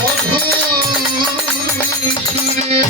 মধুর সুরে।